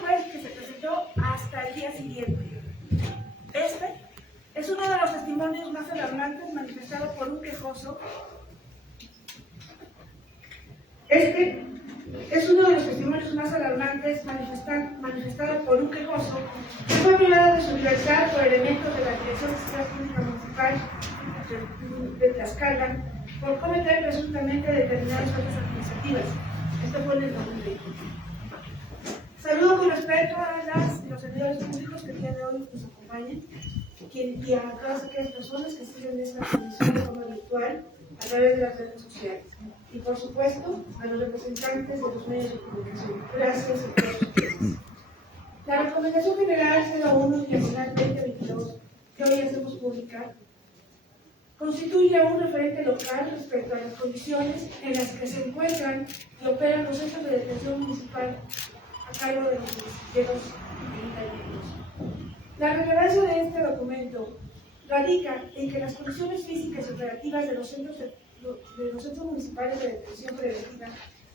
fue que se presentó hasta el día siguiente. Este es uno de los testimonios más alarmantes manifestado por un quejoso. Manifestado por un quejoso que fue privado de su libertad por elementos de la Dirección de Seguridad Pública Municipal de Tlaxcala por cometer presuntamente determinadas faltas administrativas. Esto fue en el 2020. Saludo con respeto a las y los servidores públicos que el día de hoy nos acompañan y a todas aquellas personas que siguen esta transmisión de forma virtual a través de las redes sociales. Y por supuesto, a los representantes de los medios de comunicación. Gracias a todos ustedes. La Recomendación General 01/2022 que hoy hacemos pública constituye un referente local respecto a las condiciones en las que se encuentran y operan los centros de detención municipal a cargo de los ayuntamientos. La relevancia de este documento radica en que las condiciones físicas y operativas de los centros municipales de detención preventiva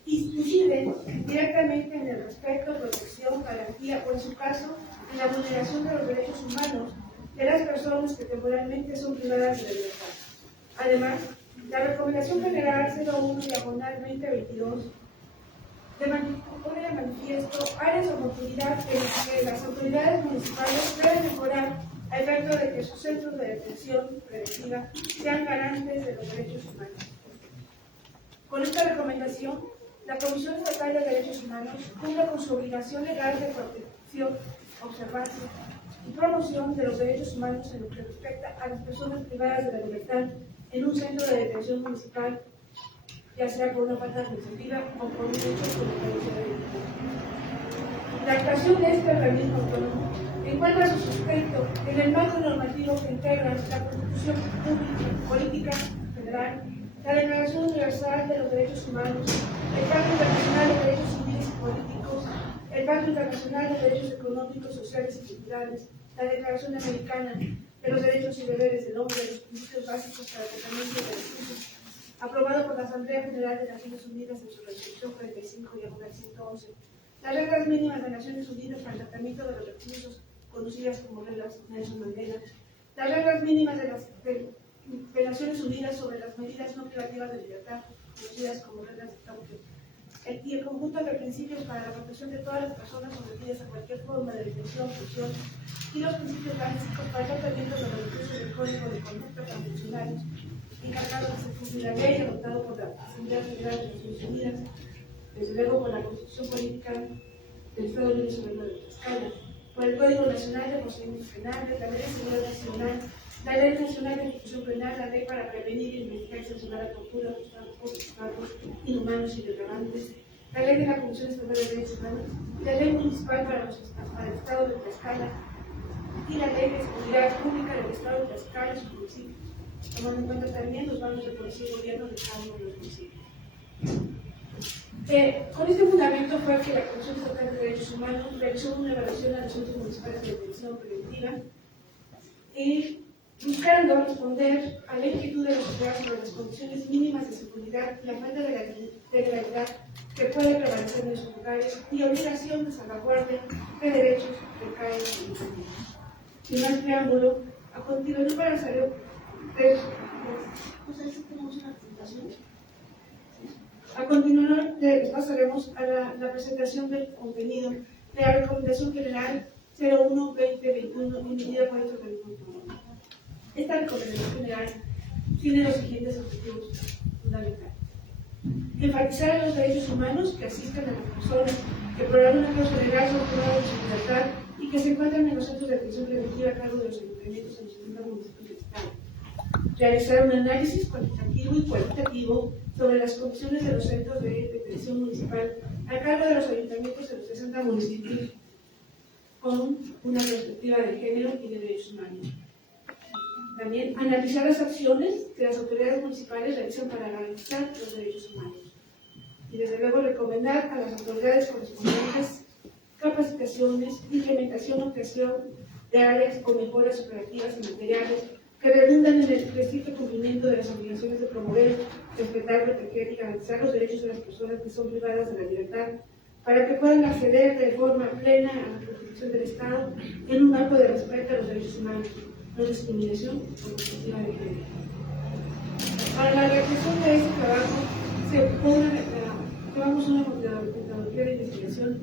inciden directamente en el respeto, protección, garantía o, en su caso, en la vulneración de los derechos humanos de las personas que temporalmente son privadas de la libertad. Además, la Recomendación General 01/2022 pone de manifiesto áreas de oportunidad en las que las autoridades municipales deben mejorar a efecto de que sus centros de detención preventiva sean garantes de los derechos humanos. Con esta recomendación, la Comisión Estatal de Derechos Humanos cumple con su obligación legal de protección, observancia y promoción de los derechos humanos en lo que respecta a las personas privadas de la libertad en un centro de detención municipal, ya sea por una falta administrativa o por un hecho como carencia de libertad. La actuación de este organismo autónomo encuentra su sustento en el marco normativo que integra la Constitución Política Federal, la Declaración Universal de los Derechos Humanos, el Pacto Internacional de Derechos Civiles y Políticos, el Pacto Internacional de Derechos Económicos, Sociales y Culturales, la Declaración Americana de los Derechos y Deberes del Hombre, los Principios Básicos para el Tratamiento de Recursos, aprobado por la Asamblea General de Naciones Unidas en su resolución 45/111, las reglas mínimas de Naciones Unidas para el tratamiento de los recursos, conocidas como reglas Nelson Mandela, las reglas mínimas de Naciones Unidas sobre las medidas no privativas de libertad, conocidas como reglas de Tokio, y el conjunto de principios para la protección de todas las personas sometidas a cualquier forma de detención, prisión, y los principios básicos para el tratamiento de los recursos del Código de Conducta para funcionarios, encargado de hacer cumplir la ley adoptado por la Asamblea General de Naciones Unidas, desde luego por la Constitución Política del Estado Libre Soberano de Tlaxcala, por el Código Nacional de Procedimientos Penales, la Ley de Seguridad Nacional, la Ley Nacional de Ejecución Penal, la Ley para prevenir, investigar y sancionar la tortura, los tratos inhumanos y degradantes, la Ley de la Comisión Estatal de Derechos Humanos, la Ley Municipal para el Estado de Tlaxcala y la Ley de Seguridad Pública del Estado de Tlaxcala y sus municipios, tomando en cuenta también los bandos de policía y gobierno de cada uno de los municipios. Con este fundamento fue que la Comisión Estatal de Derechos Humanos realizó una evaluación a los centros municipales de detención preventiva y buscando responder a la inquietud de los ciudadanos sobre las condiciones mínimas de seguridad y la falta de legalidad que puede prevalecer en esos lugares y obligación de salvaguardia de derechos que caen en los ayuntamientos. Sin más preámbulo, a continuación pasaremos a la presentación del contenido de la Recomendación General 01/2021 emitida por el organismo autónomo. Esta Recomendación General tiene los siguientes objetivos fundamentales: enfatizar los derechos humanos que asisten a las personas que por alguna causa legal son privadas de su libertad y que se encuentran en los centros de atención preventiva a cargo de los ayuntamientos en los 70 municipios del Estado. Realizar un análisis cuantitativo y cualitativo sobre las condiciones de los centros de detención municipal a cargo de los ayuntamientos de los 60 municipios con una perspectiva de género y de derechos humanos. También analizar las acciones que las autoridades municipales realizan para garantizar los derechos humanos. Y desde luego recomendar a las autoridades correspondientes capacitaciones, implementación o creación de áreas o mejoras operativas y materiales que redundan en el estricto cumplimiento de las obligaciones de promover, respetar, proteger y garantizar los derechos de las personas que son privadas de la libertad para que puedan acceder de forma plena a la protección del Estado en un marco de respeto a los derechos humanos, no discriminación o perspectiva de género. Para la realización de este trabajo llevamos una metodología de investigación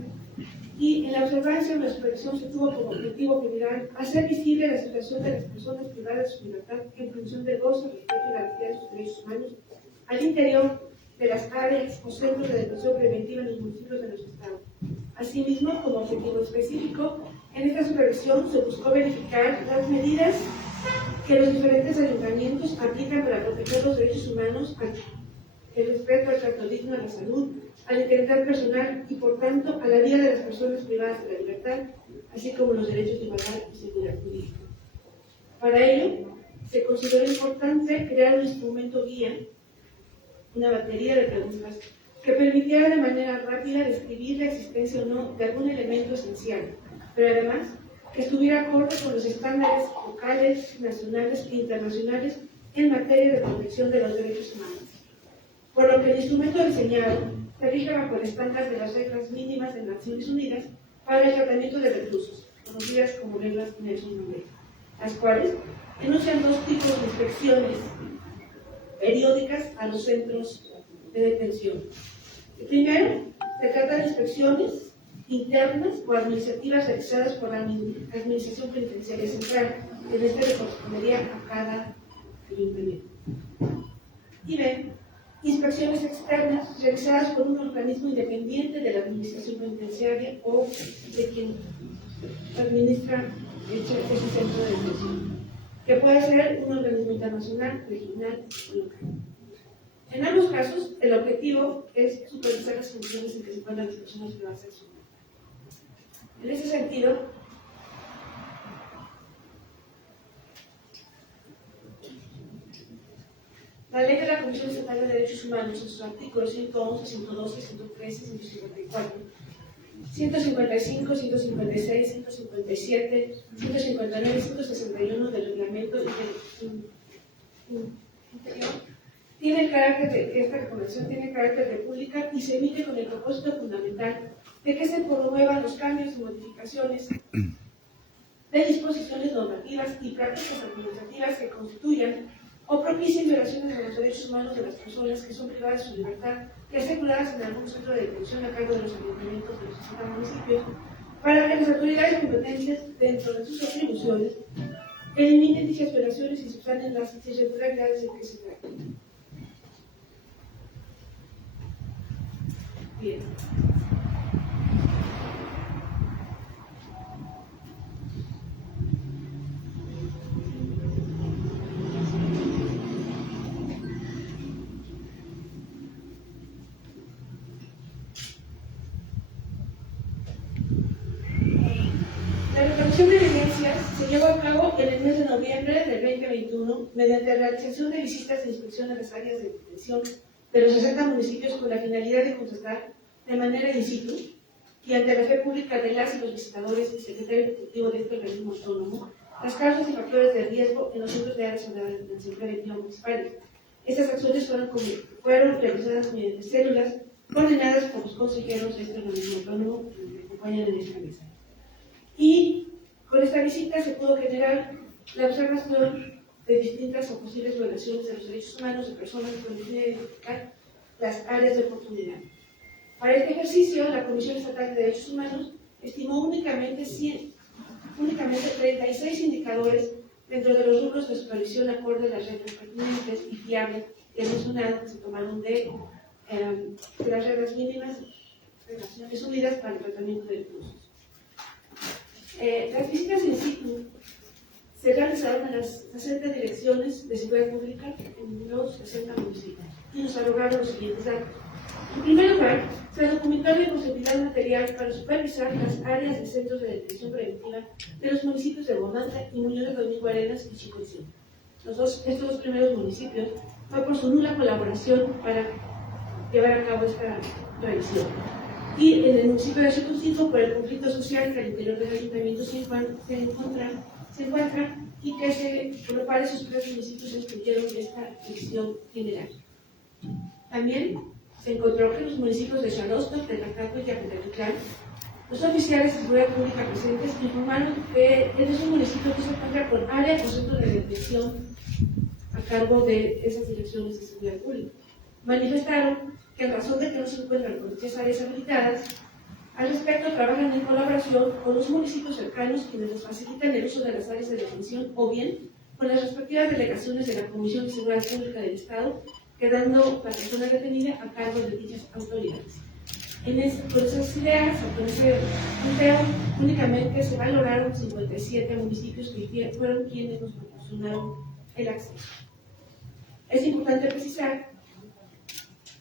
y en la observancia de la supervisión se tuvo como objetivo general hacer visible la situación de las personas privadas de su libertad en función del gozo, respeto y garantía de sus derechos humanos al interior de las áreas o centros de detención preventiva en los municipios de nuestro Estado. Asimismo, como objetivo específico, en esta supervisión se buscó verificar las medidas que los diferentes ayuntamientos aplican para proteger los derechos humanos, el respeto al trato digno, a la salud, a la integridad personal y, por tanto, a la vida de las personas privadas de la libertad, así como los derechos de igualdad y seguridad jurídica. Para ello, se consideró importante crear un instrumento guía, una batería de preguntas que permitiera de manera rápida describir la existencia o no de algún elemento esencial, pero además que estuviera acorde con los estándares locales, nacionales e internacionales en materia de protección de los derechos humanos. Por lo que el instrumento diseñado se rige bajo el estándar de las reglas mínimas de Naciones Unidas para el tratamiento de reclusos, conocidas como reglas Nelson Mandela, las cuales enuncian dos tipos de inspecciones periódicas a los centros de detención. El primero, se trata de inspecciones internas o administrativas realizadas por la Administración Penitenciaria Central, que en este le correspondería a cada ayuntamiento. Y B, inspecciones externas realizadas por un organismo independiente de la Administración Penitenciaria o de quien administra ese centro de detención, que puede ser un organismo internacional, regional o local. En ambos casos, el objetivo es supervisar las condiciones en que se encuentran las personas privadas de su libertad. En ese sentido, la Ley de la Comisión Estatal de Derechos Humanos, en sus artículos 111, 112, 113, 154, 155, 156, 157, 159 y 161 del Reglamento Interior, tiene el carácter de esta recomendación tiene carácter de pública y se emite con el propósito fundamental de que se promuevan los cambios y modificaciones de disposiciones normativas y prácticas administrativas que constituyan o propicien violaciones de los derechos humanos de las personas que son privadas de su libertad y aseguradas en algún centro de detención a cargo de los ayuntamientos de los 60 municipios, para que las autoridades competentes, dentro de sus atribuciones, eliminen dichas violaciones y subsanen las irregularidades de que se trata. Bien. La recolección de evidencias se llevó a cabo en el mes de noviembre del 2021 mediante la realización de visitas de inspección a las áreas de detención de los 60 municipios con la finalidad de constatar de manera in situ y ante la fe pública de las y los visitadores y secretario ejecutivo de este organismo autónomo las causas y factores de riesgo en los centros de áreas de detención preventiva municipales. Estas acciones fueron realizadas mediante células coordinadas por los consejeros de este organismo autónomo que me acompañan en esta mesa. Y con esta visita se pudo generar la observación de distintas o posibles violaciones de los derechos humanos de personas con el fin de identificar las áreas de oportunidad. Para este ejercicio, la Comisión Estatal de Derechos Humanos estimó únicamente 36 indicadores dentro de los rubros de supervisión acorde a las reglas pertinentes y fiables que he mencionado, que se tomaron de las reglas mínimas de Naciones Unidas para el tratamiento de reclusos. Las visitas in situ se realizaron en las 60 direcciones de seguridad pública en los 60 municipios y nos arrogaron los siguientes datos. En primer lugar, se documentó la imposibilidad material para supervisar las áreas de centros de detención preventiva de los municipios de Bonanza y Muñoz de Domingo Arenas y Chiconcín. Estos dos primeros municipios fue por su nula colaboración para llevar a cabo esta revisión. Y en el municipio de Chiconcín, por el conflicto social que al interior del ayuntamiento se encuentra y por lo cual esos tres municipios se excluyeron de esta decisión general. También se encontró que en los municipios de Xalóstoc, Tecacalco y Tepetlán, los oficiales de seguridad pública presentes informaron que en esos municipios no se encuentra con área o centro de detención a cargo de esas direcciones de seguridad pública. Manifestaron que en razón de que no se encuentran con dichas áreas habilitadas, al respecto trabajan en colaboración con los municipios cercanos quienes les facilitan el uso de las áreas de detención o bien con las respectivas delegaciones de la Comisión de Seguridad Pública del Estado, quedando la persona detenida a cargo de dichas autoridades. Con esas ideas, con ese punteo, únicamente se valoraron 57 municipios que fueron quienes nos proporcionaron el acceso. Es importante precisar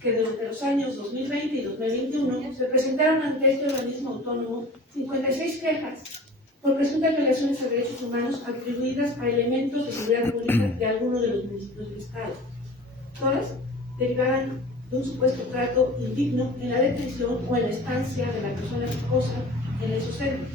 que durante los años 2020 y 2021 se presentaron ante este organismo autónomo 56 quejas por presuntas violaciones a derechos humanos atribuidas a elementos de seguridad pública de algunos de los municipios del Estado. Todas derivaban de un supuesto trato indigno en la detención o en la estancia de la persona o cosa en esos centros.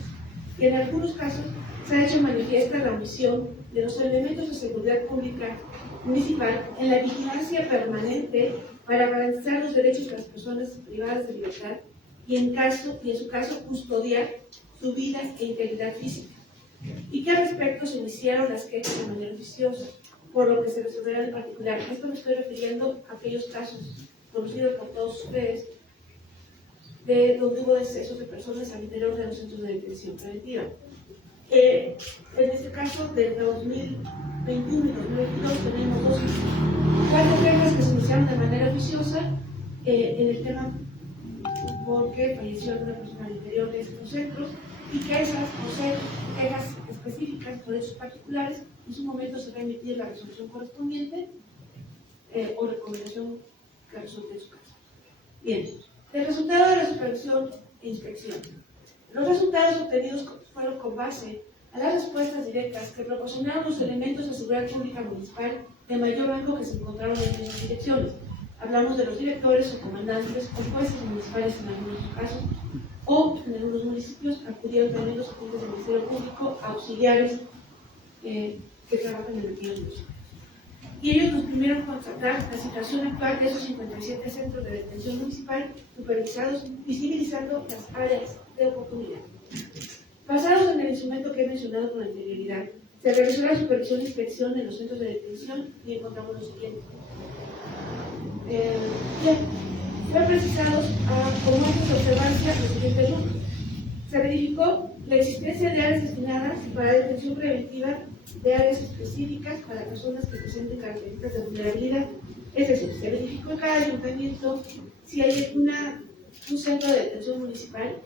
Y en algunos casos se ha hecho manifiesta la omisión de los elementos de seguridad pública municipal en la vigilancia permanente para garantizar los derechos de las personas privadas de libertad y en su caso custodiar su vida e integridad física. Y que al respecto se iniciaron las quejas de manera oficiosa, por lo que se resolverá en particular. Esto me estoy refiriendo a aquellos casos conocidos por todos ustedes, de donde hubo decesos de personas al interior de los centros de detención preventiva. En este caso, desde 2021 y 2022 tenemos 4 quejas que se iniciaron de manera oficiosa en el tema porque falleció una persona al interior de estos centros y que esas, por ser quejas específicas por hechos particulares, en su momento se va a emitir la resolución correspondiente o recomendación que resulte en su caso. Bien, el resultado de la supervisión e inspección. Los resultados obtenidos fueron con base a las respuestas directas que proporcionaron los elementos de seguridad pública municipal de mayor rango que se encontraron en esas direcciones. Hablamos de los directores o comandantes o jueces municipales en algunos casos, o en algunos municipios acudieron también los agentes del Ministerio Público, auxiliares que trabajan en el municipio. Y ellos nos pidieron constatar la situación actual de esos 57 centros de detención municipal supervisados, visibilizando las áreas de oportunidad. Basados en el instrumento que he mencionado con anterioridad, se realizó la supervisión e inspección en los centros de detención y encontramos lo siguiente. Fueron precisados como actos de observancia los siguientes puntos. Se verificó la existencia de áreas destinadas para detención preventiva de áreas específicas para personas que presenten características de vulnerabilidad. Es decir, se verificó en cada ayuntamiento si hay un centro de detención municipal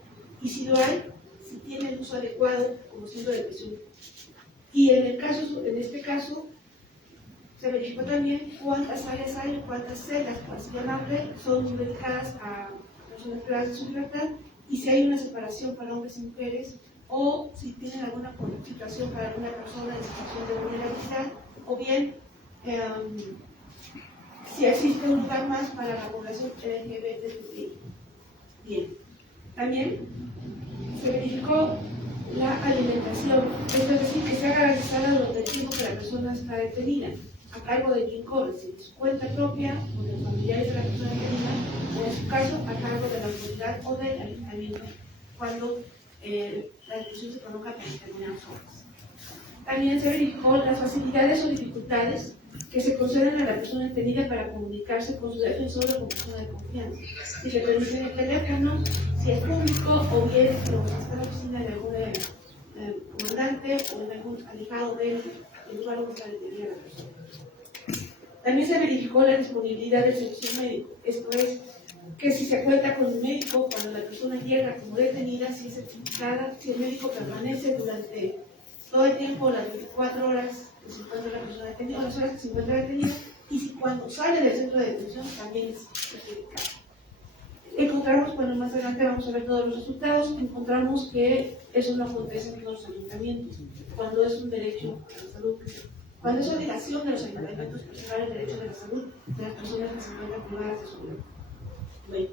y si lo hay, si tiene el uso adecuado como centro de detención. Y en este caso, se verificó también cuántas áreas hay o cuántas celdas, por así llamarle, son dedicadas a personas privadas de su libertad y si hay una separación para hombres y mujeres o si tienen alguna situación para alguna persona en situación de vulnerabilidad o bien si existe un lugar más para la población LGBT. Bien, también se verificó la alimentación, es decir, que sea garantizada durante el tiempo que la persona está detenida, a cargo de quien corre, si de su cuenta propia o de los familiares de la persona detenida, o en su caso, a cargo de la autoridad o del ayuntamiento, cuando la detención se coloca para determinadas horas. También se verificó las facilidades o dificultades que se conceden a la persona detenida para comunicarse con su defensor o con persona de confianza. Si se permite el teléfono, si es público o bien si lo está en la oficina de algún comandante o en algún alejado del lugar donde está detenida la persona. También se verificó la disponibilidad del servicio médico, esto es, que si se cuenta con un médico cuando la persona llega como detenida, si es certificada, si el médico permanece durante todo el tiempo, las 24 horas que se encuentra la persona detenida, o las horas que se encuentra detenida, y si cuando sale del centro de detención también es certificado. Encontramos, bueno, más adelante vamos a ver todos los resultados, encontramos que eso no acontece en todos los ayuntamientos, cuando es un derecho a la salud, cuando es obligación de los ayuntamientos preservar el derecho de la salud de las personas que se encuentran privadas de su libertad. Bueno.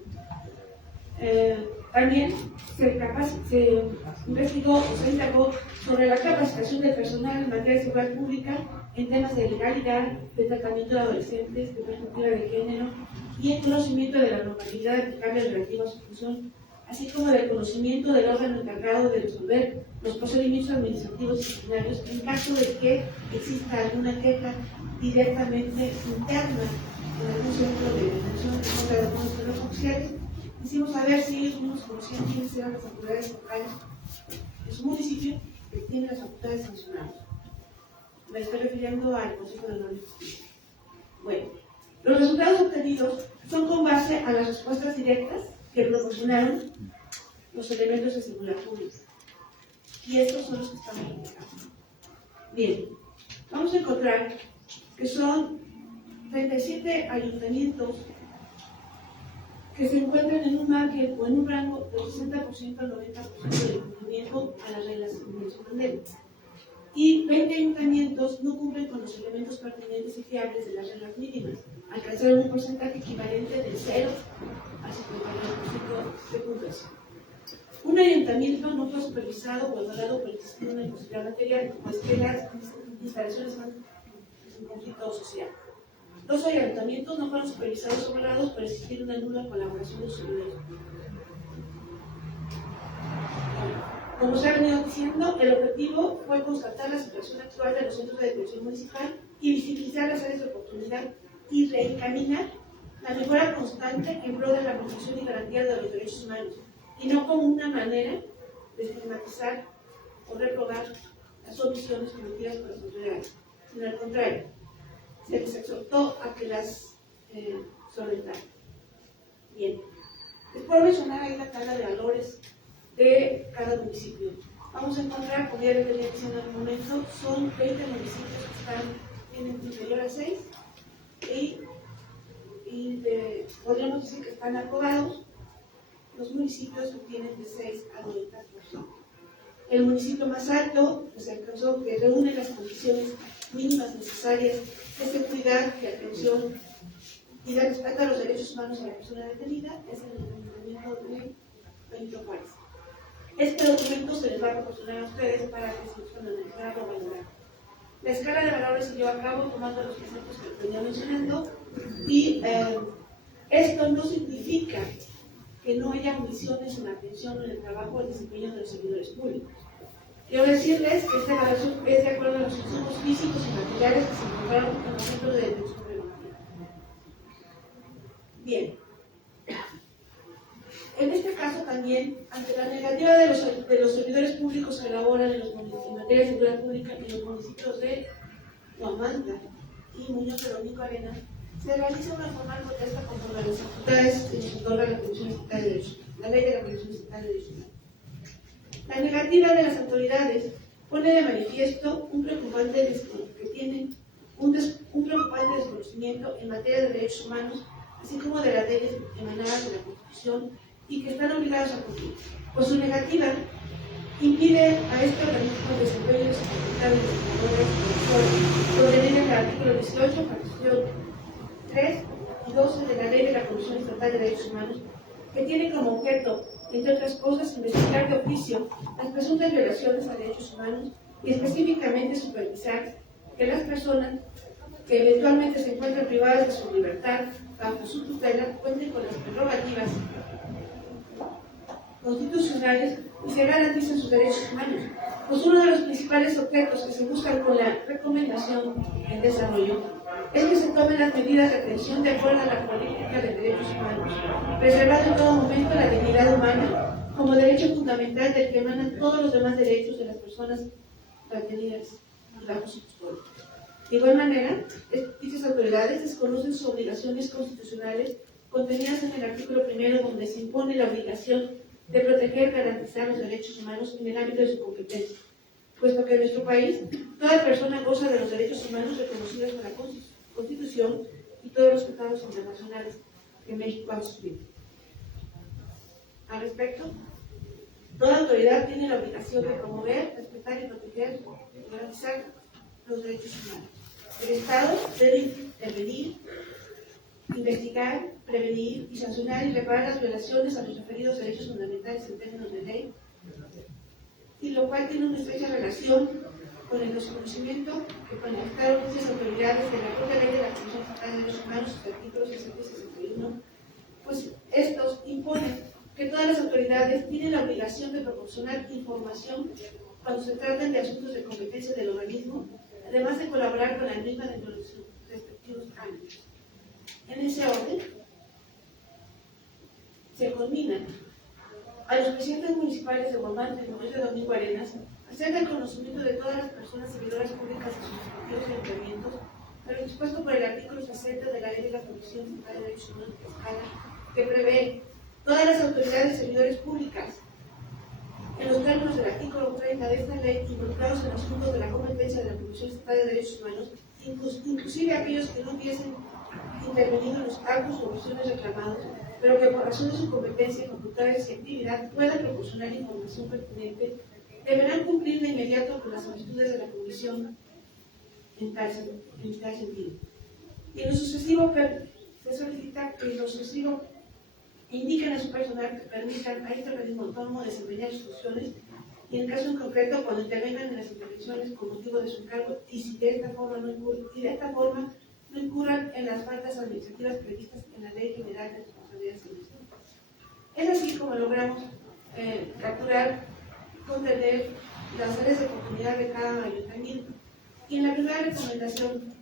También se investigó o se indagó sobre la capacitación del personal en materia de seguridad pública en temas de legalidad, de tratamiento de adolescentes, de perspectiva de género y en conocimiento de la normatividad aplicable relativa a su función, así como del conocimiento del órgano encargado de resolver los procedimientos administrativos disciplinarios en caso de que exista alguna queja directamente interna en algún centro de detención en contra de algunos de los oficiales. Quisimos saber si ellos mismos conocían quiénes eran las autoridades locales de su municipio que tienen las facultades sancionadas. Me estoy refiriendo al Consejo de Honor y Justicia. Bueno, los resultados obtenidos son con base a las respuestas directas que proporcionaron los elementos de seguridad pública. Y estos son los que estamos publicando. Bien, vamos a encontrar que son 37 ayuntamientos que se encuentran en un margen o en un rango del 60% al 90% de cumplimiento a las reglas de su pandemia. Y 20 ayuntamientos no cumplen con los elementos pertinentes y fiables de las reglas mínimas, alcanzaron un porcentaje equivalente del 0 al 59% de puntuación. Un ayuntamiento no fue supervisado o evaluado por existir una imposibilidad material, pues que las instalaciones están en conflicto social. 2 ayuntamientos no fueron supervisados o evaluados por existir una nula colaboración de sus servidores. Como se ha venido diciendo, el objetivo fue constatar la situación actual de los centros de detención municipal y visibilizar las áreas de oportunidad y reencaminar la mejora constante en pro de la protección y garantía de los derechos humanos, y no como una manera de estigmatizar o reprobar las omisiones cometidas por las autoridades, sino al contrario, se les exhortó a que las solventaran. Bien, les puedo mencionar ahí la tabla de valores de cada municipio. Vamos a encontrar, como ya les venía diciendo en un momento, son 20 municipios que están en el inferior a 6 y podríamos decir que están aprobados los municipios que tienen de 6 a 90%. El municipio más alto que se alcanzó, que reúne las condiciones mínimas necesarias de seguridad, de atención y de respeto a los derechos humanos de la persona detenida, es el ayuntamiento de Benito Juárez. Este documento se les va a proporcionar a ustedes para que se puedan analizar o valorar. La escala de valores se lleva a cabo tomando los conceptos que venía mencionando y esto no significa que no haya omisiones en la atención o en el trabajo o el desempeño de los servidores públicos. Quiero decirles que esta evaluación es de acuerdo a los insumos físicos y materiales que se encontraron en los centros de detención preventiva. Bien. En este caso también, ante la negativa de los servidores públicos que elaboran en materia de seguridad pública en los municipios de Huamantla y Muñoz de Domingo Arena, se realiza una formal protesta contra las facultades que nos otorga la Comisión Estatal de Derechos Humanos, la ley de la Comisión Estatal de Derechos Humanos. La negativa de las autoridades pone de manifiesto un preocupante desconocimiento en materia de derechos humanos, así como de las leyes emanadas de la Constitución y que están obligados a cumplir. Por su negativa, impide a este organismo el desempeño de sus facultades legisladoras contenida en el artículo 18, fracción 3 y 12 de la Ley de la Comisión Estatal de Derechos Humanos, que tiene como objeto, entre otras cosas, investigar de oficio las presuntas violaciones a derechos humanos y específicamente supervisar que las personas que eventualmente se encuentran privadas de su libertad bajo su tutela cuenten con las prerrogativas constitucionales y se garanticen sus derechos humanos. Pues uno de los principales objetos que se buscan con la recomendación en desarrollo es que se tomen las medidas de atención de acuerdo a la política de derechos humanos, preservando en todo momento la dignidad humana como derecho fundamental del que emanan todos los demás derechos de las personas retenidas bajo su custodia. De igual manera, dichas autoridades desconocen sus obligaciones constitucionales contenidas en el artículo 1, donde se impone la obligación de proteger y garantizar los derechos humanos en el ámbito de su competencia, puesto que en nuestro país toda persona goza de los derechos humanos reconocidos por la Constitución y todos los tratados internacionales que México ha suscrito. Al respecto, toda autoridad tiene la obligación de promover, respetar y proteger y garantizar los derechos humanos. El Estado debe intervenir, investigar, prevenir y sancionar y reparar las violaciones a los referidos derechos fundamentales en términos de ley, y lo cual tiene una estrecha relación con el desconocimiento que manifestaron muchas autoridades de la propia ley de la Comisión Estatal de Derechos Humanos, sus artículos 60 y 61, pues estos imponen que todas las autoridades tienen la obligación de proporcionar información cuando se traten de asuntos de competencia del organismo, además de colaborar con la misma dentro de sus respectivos ámbitos. En ese orden, se conmina a los presidentes municipales de Guamantla y Moisés de Domingo Arenas hacer del conocimiento de todas las personas servidoras públicas de sus respectivos ayuntamientos a lo dispuesto por el artículo 60 de la Ley de la Comisión Estatal de Derechos Humanos de Tlaxcala, que prevé todas las autoridades servidores públicas en los términos del artículo 30 de esta ley involucrados en asuntos de la competencia de la Comisión Estatal de Derechos Humanos, inclusive aquellos que no hubiesen intervenido en los actos o omisiones reclamados, pero que por razón de su competencia, facultades y actividad puedan proporcionar información pertinente, deberán cumplir de inmediato con las solicitudes de la Comisión en tal sentido. Y en lo sucesivo se solicita que en lo sucesivo indiquen a su personal que permitan a este organismo autónomo desempeñar sus funciones y en caso en concreto cuando intervengan en las intervenciones con motivo de su cargo y si de esta forma no incurran en las faltas administrativas previstas en la Ley General de Responsabilidad Civil. Es así como logramos capturar, contener las áreas de oportunidad de cada ayuntamiento. Y en la primera recomendación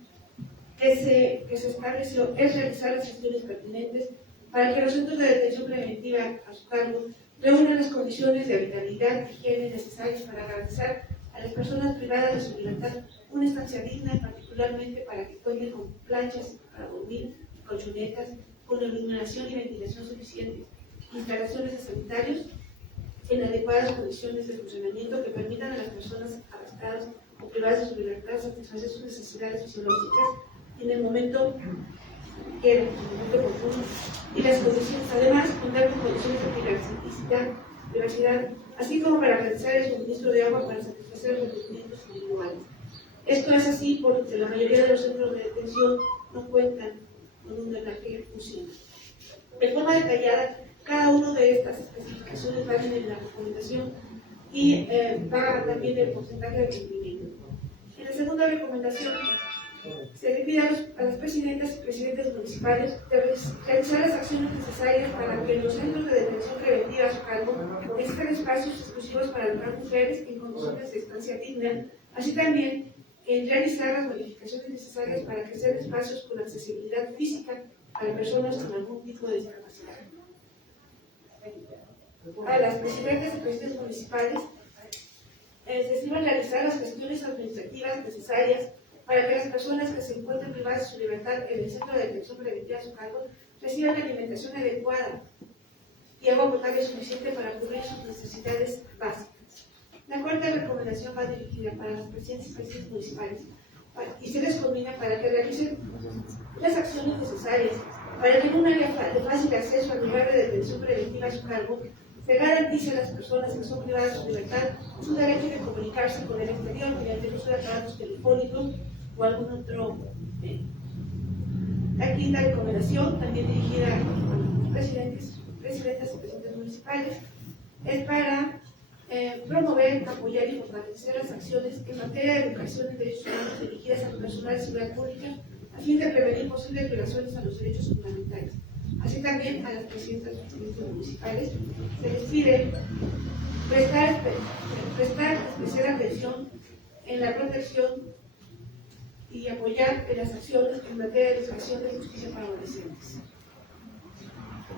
que se estableció es realizar las gestiones pertinentes para que los centros de detención preventiva a su cargo reúnan las condiciones de habitabilidad y higiene necesarias para garantizar a las personas privadas de su libertad una estancia digna, particularmente para que cuenten con planchas para dormir, colchonetas, con iluminación y ventilación suficientes, instalaciones de sanitarios en adecuadas condiciones de funcionamiento que permitan a las personas arrestadas o privadas de su libertad satisfacer sus necesidades fisiológicas en el momento oportuno y las condiciones, además, contar con condiciones de privacidad, así como para realizar el suministro de agua para satisfacer los requerimientos individuales. Esto es así porque la mayoría de los centros de detención no cuentan con un drenaje funcional. De forma detallada, cada una de estas especificaciones va en la recomendación y va también el porcentaje de cumplimiento. En la segunda recomendación, se le pide a los presidentes y presidentes municipales de realizar las acciones necesarias para que los centros de detención preventiva a su cargo existan espacios exclusivos para alojar mujeres en condiciones de estancia digna, así también en realizar las modificaciones necesarias para que sean espacios con accesibilidad física para personas con algún tipo de discapacidad. A las presidentes y presidentes municipales les deben realizar las gestiones administrativas necesarias para que las personas que se encuentren privadas de su libertad en el centro de detención preventiva a su cargo reciban alimentación adecuada y agua potable suficiente para cubrir sus necesidades básicas. La cuarta recomendación va dirigida para los presidentes y presidentes municipales y se les combina para que realicen las acciones necesarias para que en un área de fácil acceso al lugar de detención preventiva a su cargo se garantice a las personas que son privadas de su libertad su derecho de comunicarse con el exterior mediante el uso de aparatos telefónicos o algún otro medio. La quinta recomendación, también dirigida a los presidentas y presidentes municipales, es para promover, apoyar y fortalecer las acciones en materia de educación en derechos humanos dirigidas al personal de seguridad pública a fin de prevenir posibles violaciones a los derechos fundamentales. Así también a las presidentas y presidentes municipales se les pide prestar especial atención en la protección y apoyar en las acciones en materia de educación de justicia para adolescentes.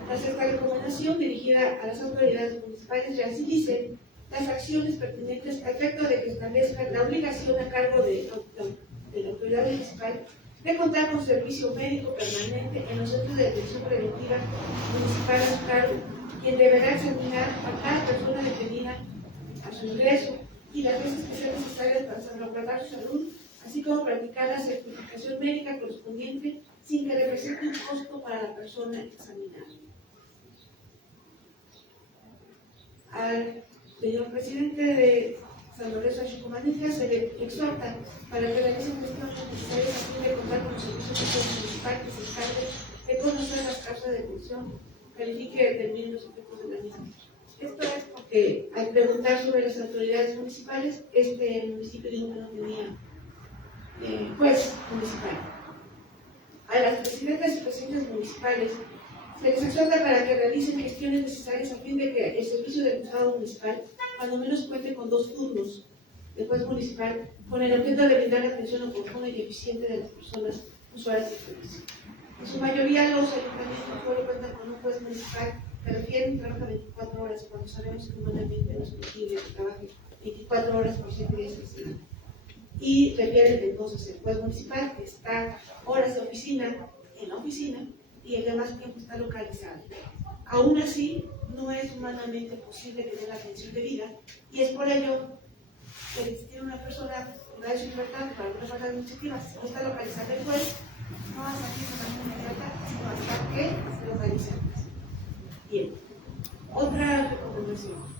La sexta recomendación, dirigida a las autoridades municipales, realicen las acciones pertinentes a efecto de que establezcan la obligación a cargo de la autoridad municipal de contar con servicio médico permanente en los centros de detención preventiva municipal a su cargo, quien deberá examinar a cada persona detenida a su ingreso y las veces que sean necesarias para salvaguardar su salud, así como practicar la certificación médica correspondiente sin que represente un costo para la persona examinada. Al señor presidente de San Lorenzo de Xucumanitla se le exhorta para que realicen gestiones necesarias a fin de contar con el servicio social municipal que se encargue de conocer las causas de detención, califique y determine los efectos de la misma. Esto es al preguntar sobre las autoridades municipales, este municipio dijo que no tenía juez municipal. A las presidentas y presidentes municipales se les exhorta para que realicen gestiones necesarias a fin de que el servicio del juzgado municipal, cuando menos, cuente con 2 turnos de juez municipal, con el objeto de brindar la atención oportuna y eficiente de las personas usuarias de servicio. En su mayoría, los ayuntamientos solo cuentan con un juez municipal que refiere trabaja 24 horas, cuando sabemos que humanamente no es posible que trabaje 24 horas por 7 días a la semana. Y refieren entonces el juez municipal, que está horas de oficina en la oficina y el demás tiempo está localizado. Aún así, no es humanamente posible tener la atención debida, y es por ello que existir una persona que da su libertad para alguna falta administrativa, si no está localizada el juez, no va a salir de manera inmediata, sino hasta que se localice. Bien, otra recomendación.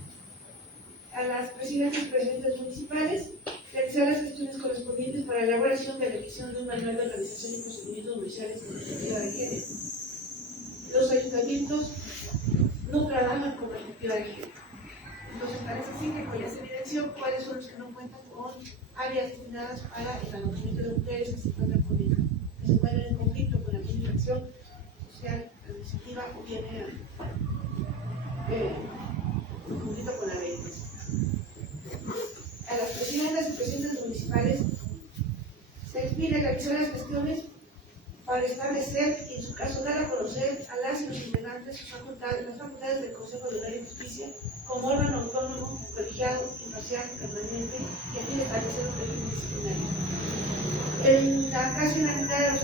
A las presidentas y presidentes municipales, realizar las gestiones correspondientes para la elaboración de la edición de un manual de organización y procedimientos judiciales en perspectiva de género. Los ayuntamientos no trabajan con perspectiva de género. Entonces, parece así que ya se evidenció cuáles son los que no cuentan con áreas destinadas para el alojamiento de mujeres que se encuentran en conflicto con la acción social, administrativa o viene en conflicto con la ley. A las presidentas y presidentes municipales se les pide realizar las gestiones para establecer y, en su caso, dar a conocer a las y los integrantes las facultades del Consejo de Verdad y Justicia como órgano autónomo, colegiado, imparcial, permanente y a fin de establecer un régimen disciplinario. En la casi la mitad de los